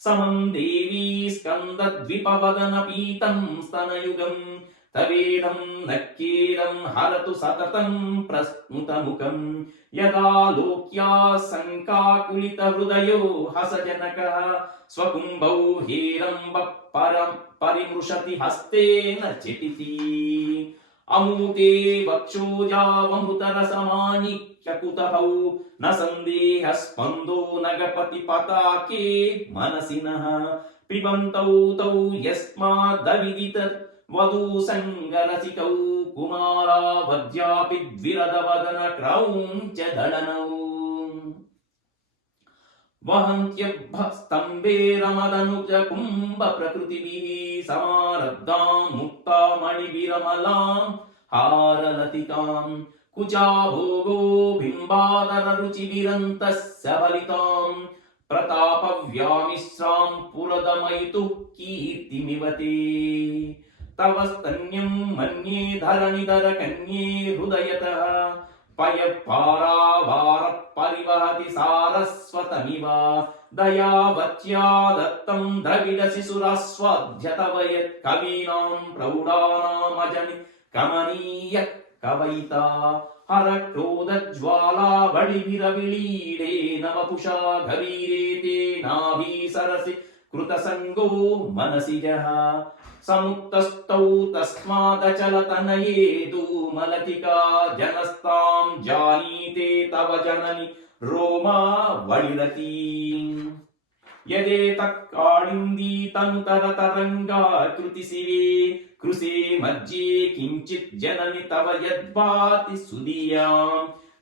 समं देवी स्कन्दद्विपवदनपीतं स्तनयुगं तवेदं नक्येदं हरतु सततं प्रस्नुतमुखं यदा लोक्या शङ्काकुलितहृदयो हसजनकः स्वकुम्भौ हेरम्बः परिमृशति हस्तेन चिटिति अमूते वक्षोजावमृतरसमाणिक्यकुतहौ न सन्देहस्पन्दो नगपति पताके मनसिनः पिबन्तौ तौ यस्मादविदित वधूसङ्गरसिकौ कुमारावद्यापि द्विरदवदन क्रौञ्च दलनौ वहन्त्यभस्तम्भे रमदनुज कुम्भ प्रकृतिभिः समारब्धां मुक्तामणिविरमलां हारलतिकां कुचाभोगो बिम्बादर रुचिविरन्तस्य बलितां प्रतापव्यामिश्रां पुरदमयितुः कीर्तिमिवते तव स्तन्यं मन्ये धरणिधर कन्ये हृदयतः पयःपारावार परिवहति सारस्वतमिव दयावत्या दत्तं द्रविडशिशुरास्वाद्य तव यत् कवीनां प्रौढानामजनि कमनीय कवयिता हर क्रोधज्वाला बलिभिरविलीडे नवपुषा गवीरे ते नाभीसरसि कृतसङ्गो मनसिजः समुक्तस्तौ तस्मादचलतनये धूमलतिका जनस्तां जानीते तव जननि रोमा वडिरती यदेतत् काळिन्दी तनुतरतरङ्गा कृतिशिवे कृशे मध्ये किञ्चित् जननि तव यद्भाति सुधियां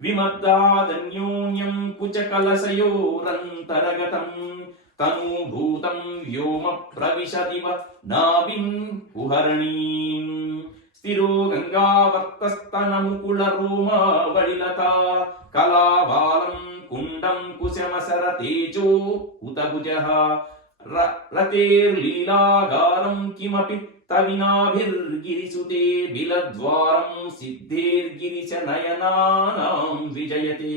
विमद्दादन्योन्यं कुचकलशयोरन्तरगतम् तनुभूतं व्योम प्रविशदिव नाभिं कुहरणीं स्थिरो गङ्गावर्तस्तनमुकुलरोमा वडिलता कलाबालं कुण्डं कुशमसरतेजो उतभुजः रतेर्लीलागारं किमपि तविनाभिर्गिरिसुते बिलद्वारं सिद्धेर्गिरिशनयनानां विजयते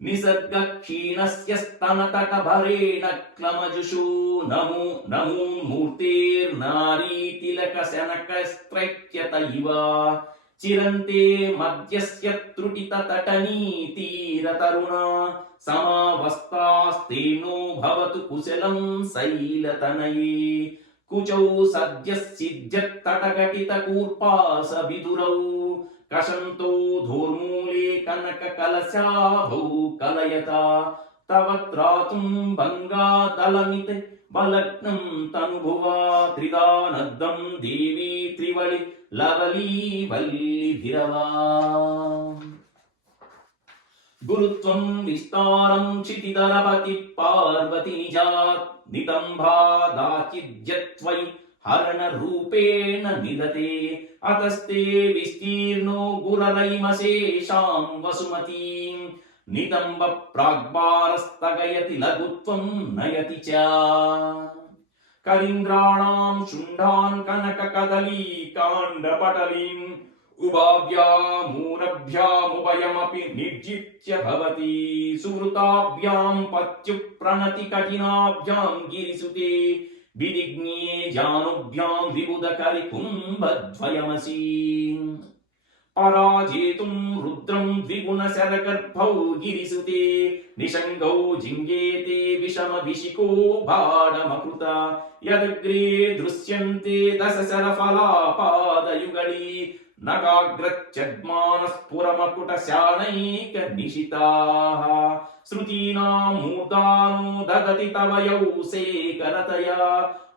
నిసర్గ క్షీణస్య స్తనతటభరేణ క్లమజుషు నమో నమో మూర్తిర్నారీ తిలక శనకస్త్రైక్యత ఇవ చిరంతే మధ్యస్య త్రుటిత తటనీ తీరతరుణ సమావస్తాస్తేనో భవతు కుశలం శైలతనయే కుచౌ సద్యసిద్ధ్యత్తటఘటిత కూర్పాస విదురౌ కషంతో ధూర్మూలే కనక కలశాభౌ కలయత తవ త్రాతుం భంగాదలమిత బలగ్నం తనుభువా త్రిదానద్దం దేవీ త్రివళి లవలీ వల్లిభిరవా గురుత్వం విస్తారం క్షితిదలపతి పార్వతి నిజాత్ నితంభాదాచిద్యత్వయి హరణ రూపేణ నిదతే అతస్తే విస్తీర్ణో గురరైమశేషాం వసుమతీం నితంబ ప్రాగ్భారస్తగయతి లఘుత్వం నయతి చ కరీంద్రాణాం శుంఠాన్ కనక కదలీ కాండపటలీం ఉభాభ్యామూరభ్యాముభయమపి నిర్జిత్య భవతి సువృతాభ్యాం పత్యు ప్రణతి కఠినాభ్యాం గిరిసుతే విదిగ్నే జానుభ్యాం విబుధకరి కుంభద్వయమసి పరాజేతుం రుద్రం ద్విగుణ శరగర్భౌ గిరిసుతే నిషంగౌ జింగేతే విషమ విశికో బాణమకృత యదగ్రే దృశ్యంతే దశ శరఫలాపాదయుగళీ నగాగ్రచ్చద్మానస్ఫురమకుట శానైక నిశితాః శృతీనాం మూర్ధానో దదతి తవ యౌసేకరతయా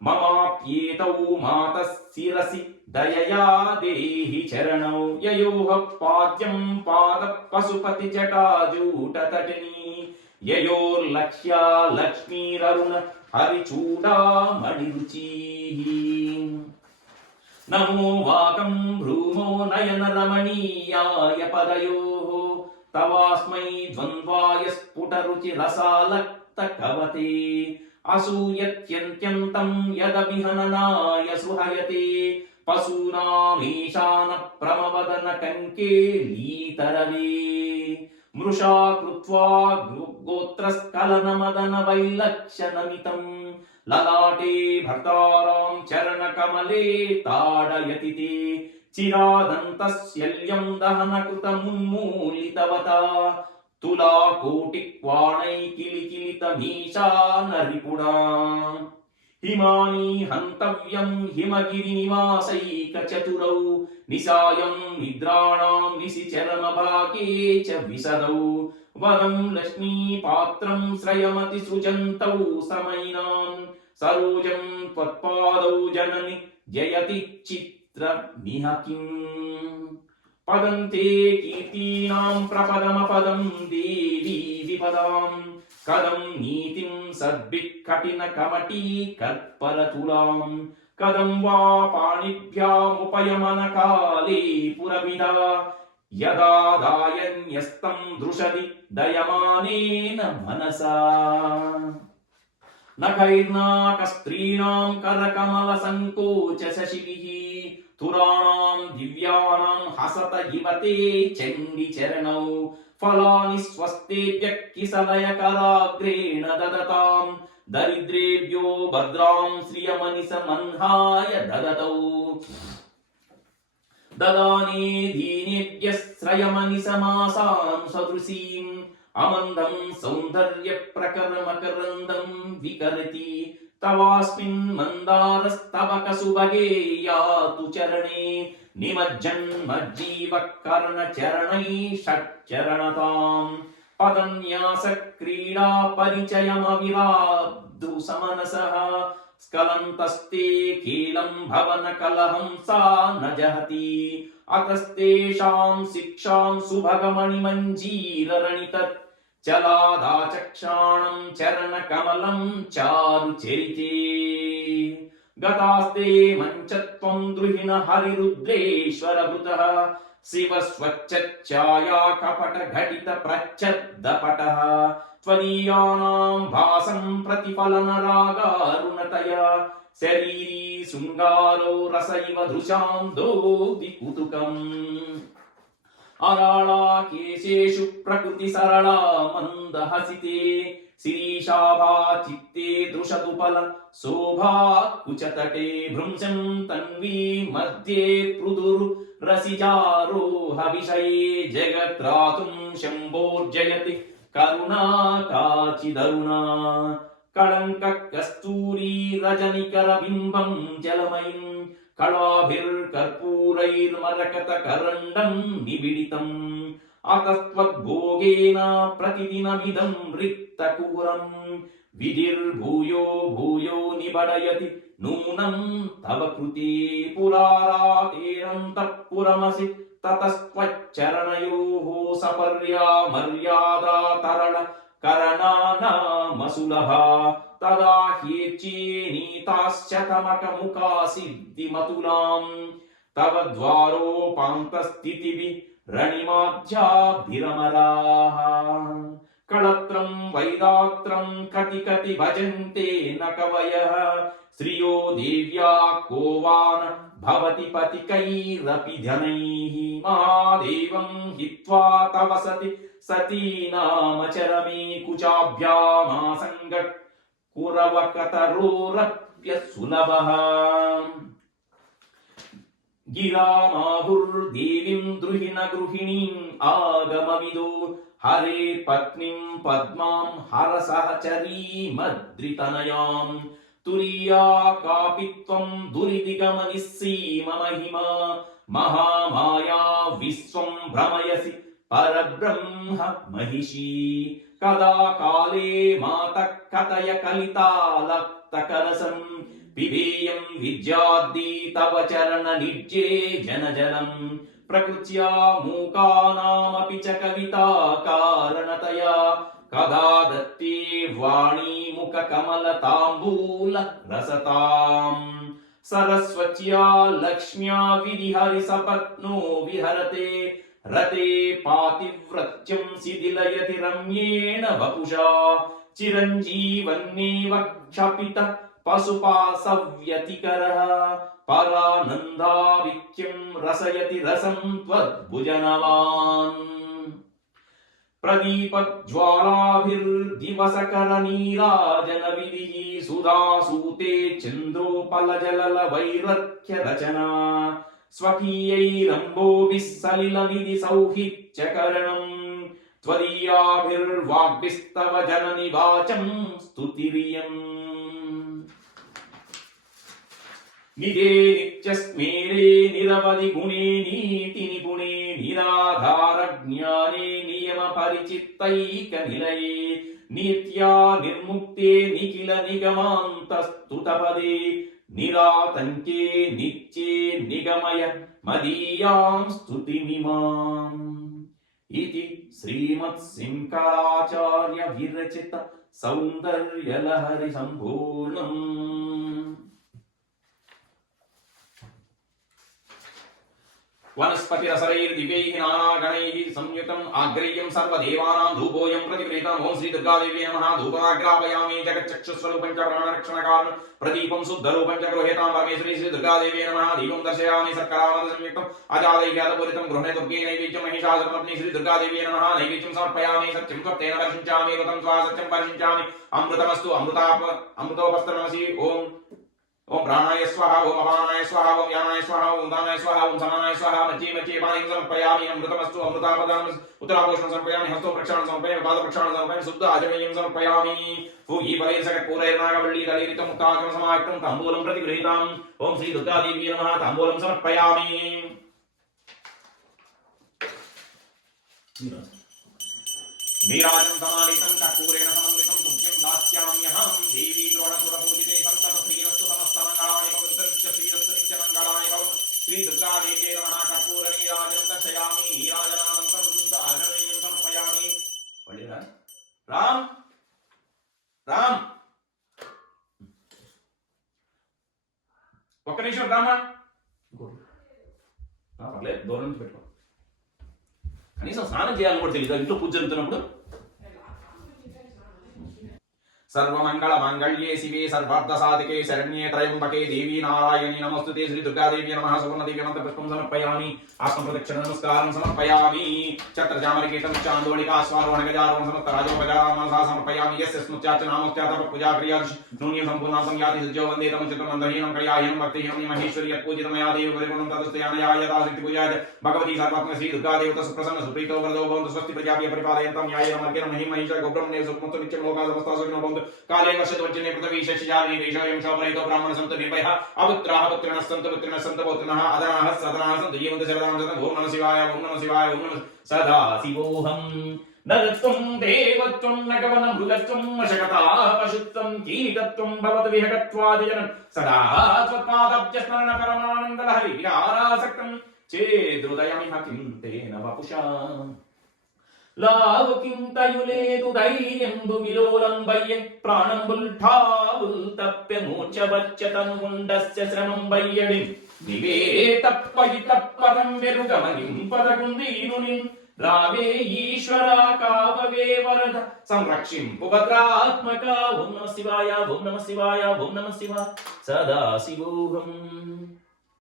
మమాప్యేతౌ మాతః శిరసి దయయా దేహి చరణౌ యయోః పాద్యం పాద పశుపతి జటాజూటతటినీ యయోర్లక్ష్యా లక్ష్మీరరుణ హరిచూడామణిరుచీః నమో వాకం భ్రూమో నయన రమణీయాయ పదయోః తవాస్మై ద్వంద్వాయ స్ఫుటరుచి రసాలక్త కవతే అసూయత్యంత్యంతం యదవిహననాయ సుహయతే పశూనామీశాన ప్రమవదన కంకేలీతరవే మృషా కృత్వా గోత్రస్కలనమదన వైలక్షణమితం లలాటే భర్తారాం చరణ కమలే తాడయతి తే చిరాదంతస్యల్యం దహన కృతమున్మూలితవత తులా కోటి క్వాణై కిలికిలితమీశాన రిపుణా హిమాని హంతవ్యం హిమగిరి నివాసైక చతురౌ నిశాయం నిద్రాణాం నిశిచరమ భాగే చ విశదౌ వరం లక్ష్మీ పాత్రం శ్రయమతి సృజంతౌ సమైనాం సరోజం త్వత్పాదౌ జనని జయతి చిత్ర నిహకిం పదంతే కీర్తీనాం ప్రపదమపదం దేవీ విపదాం కదం నీతిం సద్భిః కఠిన కమటీ కర్పరతులాం కదం వా పాణిభ్యాముపయమన కాలే పురవిదా యదా దాయన్యస్తం దృశది దయమానేన మనసా నఖైర్నాక స్త్రీణాం కరకమల సంకోచ శశిభిః తురాణాం దివ్యానాం హసత ఇవతే చండి చరణౌ ఫలాని స్వస్తేభ్య కిసలయ కరాగ్రేణ దదతాం దరిద్రేభ్యో భద్రాం శ్రియమనిస మన్హాయ దదతౌ దదానే దీనేభ్యః శ్రయమనిసమాసాం సదృశీం అమందం సౌందర్య ప్రకరమకరందం వికరతి తవాస్మిన్ మందారస్తవక సుభగే యాతు చరణే నిమజ్జన్మజ్జీవ కర్ణ చరణై షట్చరణతాం పదన్యాస క్రీడా పరిచయమవిరాద్దు సమనసః స్కలంతస్తే కీలం భవన కలహంసా న జహతి అతస్తేషాం శిక్షాం సుభగమణిమంజీరరణితత్ చలాదాచక్షాణం చరణ కమలం చారు చరితే గతాస్తే మంచత్వం ద్రుహిణ హరిరుద్రేశ్వర వృతః శివ స్వచ్ఛఛాయా కపట ఘటిత ప్రచ్ఛద్దపటః త్వదీయానాం భాసం ప్రతిఫలన రాగారుణతయా శరీరీ శృంగారో రస ఇవ దృశాం దోది కుతుకం అరాళా కేశేషు ప్రకృతి సరళా మందహసితే శిరీషాభా చిత్తే దృశదుపల శోభా కుచతటే భృంశం తన్వీ మధ్యే పృదురు రసిజారోహ విషయే జగత్రాతుం శంభోర్జయతి కరుణా కాచిదరుణా కళంక కస్తూరీ రజనికర బింబం జలమయం కళాభిర్కర్పూరైర్మరకత కరండం నిబిడితం అతస్త్వద్భోగేన ప్రతిదినమిదం రిక్తకూరం విధిర్భూయో భూయో నిబడయతి నూనం తవ కృతే పురారాతేరంతఃపురమసి తతస్త్వచ్చరణయోః సపర్యా మర్యాదా తరళ కరణానామసులభా తదా హ్యేచ్యేనీతాశ్చతమకముఖా సిద్ధిమతులాం తవ ద్వారోపాంతస్థితిభి రణిమాధ్యాభిరమరాః కళత్రం వైదాత్రం కతి కతి భజంతే న కవయః శ్రియో దేవ్యా కోవాన భవతి పతికైరపి ధనైః మహాదేవం హిత్వా తవ సతి సతీ నామచరమే కుచాభ్యామాసంగ కురవకతరోరప్య సులభః గిరామాహుర్దేవీం ద్రుహిణ గృహిణీం ఆగమవిదో హరే పత్నిం పద్మాం హరసహచరీమద్రితనయాం తురీయా కాపి త్వం దురిదిగమనిస్సీమ మహిమా మహామాయా విశ్వం భ్రమయసి పరబ్రహ్మ మహిషీ కదా కాలే మాతః కథయ కలితాలక్తకరసం పిబేయం విద్యాద్ది తవ చరణ నిర్జే జనజలం ప్రకృత్యా మూకానామపి చ కవితా కారణతయా కదా దత్తే వాణీ ముఖ కమల తాంబూల రసతాం సరస్వత్యా లక్ష్మ్యా విధిహరి సపత్నో విహరతే రతే పాతివ్రత్యం శిథిలయతి రమ్యేణ వపుషా చిరంజీవన్నేవ క్షపిత పశుపాసవ్యతికరః పరానందావిక్యం రసయతి రసం త్వద్భుజనవాన్ ప్రదీపజ్వాలాభిర్దివసకర నీరాజన విధిః సుధాసూతే చంద్రోపలజలల వైరఖ్య రచనా స్వకీయైరంబోభిః సలిల నిధి సౌహిత్యకరణం త్వదీయాభిర్వాగ్భిస్తవ జనని వాచం స్తుతిరియం నిదే నిత్యస్మేరే నిరవధి గుణే నీతి నిపుణే నిరాధార జ్ఞానే నియమ పరిచిత్తైక నిలయే నిత్యా నిర్ముక్తే నిఖిల నిగమాంతస్తుతపదే నిరాతంకే నిత్యే నిగమయ మదీయాం స్తుతిమిమాం ఇతి శ్రీమత్శంకరాచార్య విరచిత సౌందర్యలహరి సంపూర్ణం. वनस्पतिरसरैर्दिव्यैः नानागणैः संयुतम् आग्रेयं सर्वदेवानां धूपोऽयं प्रतिगृहीतम्. ओं श्री दुर्गादेव्यै नमः. धूपमाग्रापयामि. जगच्चक्षुस्वरूपं च प्राणरक्षणकारणं प्रदीपं शुद्धरूपं च गृहीतां परमेश्वरी श्री दुर्गादेव्यै नमः. दीपं दर्शयामि शर्करामृतसंयुक्तम् अजादैर्घातपूरितं गृहे दुर्गे नैवेद्यं महिषासुरमर्दिनी श्री दुर्गादेव्यै नमः. नैवेद्यं समर्पयामि. सत्यं स्वप्नेन दर्शिंचामि. ऋतं स्वा सत्यं परिशिंचामि. अमृतमस्तु अमृतोपस्त्रमसि. ओं ओम प्राणाय स्वाहा. ओम अपानाय स्वाहा. ओम यानाय स्वाहा. ओम दानाय स्वाहा. ओम समानाय स्वाहा. मच्चे मच्चे पानीं समर्पयामि. अमृतमस्तु अमृतापदानं उत्तरापोषणं समर्पयामि. हस्तो प्रक्षालनं समर्पयामि. पाद प्रक्षालनं समर्पयामि. शुद्ध आचमनीयं समर्पयामि. फूगी फलैर्सकटपूरैर्नागवल्ली दलितं मुक्ताकं समाक्तं ताम्बूलं प्रतिगृहीताम्. ओम श्री दुर्गादेव्यै नमः. ताम्बूलं समर्पयामि. नीराजं समालितं कर्पूरेण समन्वितं तुभ्यं दास्याम्यहं. देवी द्रोणसुरपूजिते सन्तत श्रीरस्तु समस्तमङ्गलानि भवन्तु. श्रीरस्तु नित्यमङ्गलानि भवन्तु. श्री दुर्गादेव्यै नमः. कर्पूर नीराजनं दर्शयामि. नीराजनानन्तरं शुद्ध आचमनीयं समर्पयामि. राम राम ఒక్క నిమిషం రామా. పర్లేదు, దూరం నుంచి పెట్టుకో. కనీసం స్నానం చేయాలని కూడా తెలియదు ఇంట్లో పూజ జరుగుతున్నప్పుడు. సర్వమంగళ మాంగళ్యే శివే సర్వార్థ సాధికే శరణ్యే త్రయంబకే దేవీ నారాయణి నమస్తుతే శ్రీ దుర్గాదేవి నమః సువర్ణదేవి అనంత పుష్పం సమర్పయామి ఆత్మ ప్రదక్షిణ నమస్కారం సమర్పయామి ఛత్రజామరికేతం చాందోళికా స్వారోహణ గజారోహణ సమస్త రాజోపచారాం మనసా సమర్పయామి యస్య స్మృత్యాచ నామోచ్చాత పూజా క్రియాది నూన్యం సంపూర్ణాంతం యాతి సజ్జో వందే తమ చిత్రమందహీనం క్రియాహీనం భక్తిహీనం మహేశ్వరి యత్పూజితమయా దేవి పరిపూర్ణం తదస్తయానయా యథాశక్తి పూజాయ భగవతి సర్వాత్మ శ్రీ దుర్గాదేవత సుప్రసన్న సుప్రీతో వరదో భవంతు స్వస్తి ప్రజాభ్య పరిపాలయంతం న్యాయేన మార్గేణ మహిమ మహిష గోబ్రహ్మణ్య సుఖముక్త నిత్యం లోకా సమస్తా సుఖినో భవంతు కాలే వర్షద్వర్జనే పృథివీ శశిజాలి దేశోయం శోభరహితో బ్రాహ్మణ సంతు నిర్భయః అపుత్రాః పుత్రిణః సంతు పుత్రిణః సంతు పౌత్రిణః అదనాః సదనాః సంతు జీవంత శరదాం శతం ఓం నమః శివాయ ఓం నమః శివాయ ఓం నమః సదా శివోహం నరత్వం దేవత్వం నగవన మృగత్వం వశకతా పశుత్వం కీటత్వం భవతు విహగత్వాదిజనం సదా త్వత్పాదబ్జస్మరణ పరమానందలహరి విహారాసక్తం చేదృదయమిహ కిం తేన వపుషా లావుకింతయులేదు ధైర్యంబు విలోలంబయ్యే ప్రాణంబుల్ఠావుల్ తప్పె మూర్ఛవచ్చతనుగుండస్య శ్రమం బయ్యడి నివే తప్పయి తప్పరం వెరుగమనింపదగుందీనుని రావే ఈశ్వరా కావవే వరద సంరక్షింపు భద్రాత్మక ఓం నమః శివాయ ఓం నమః శివాయ ఓం నమః శివాయ సదా శివోహం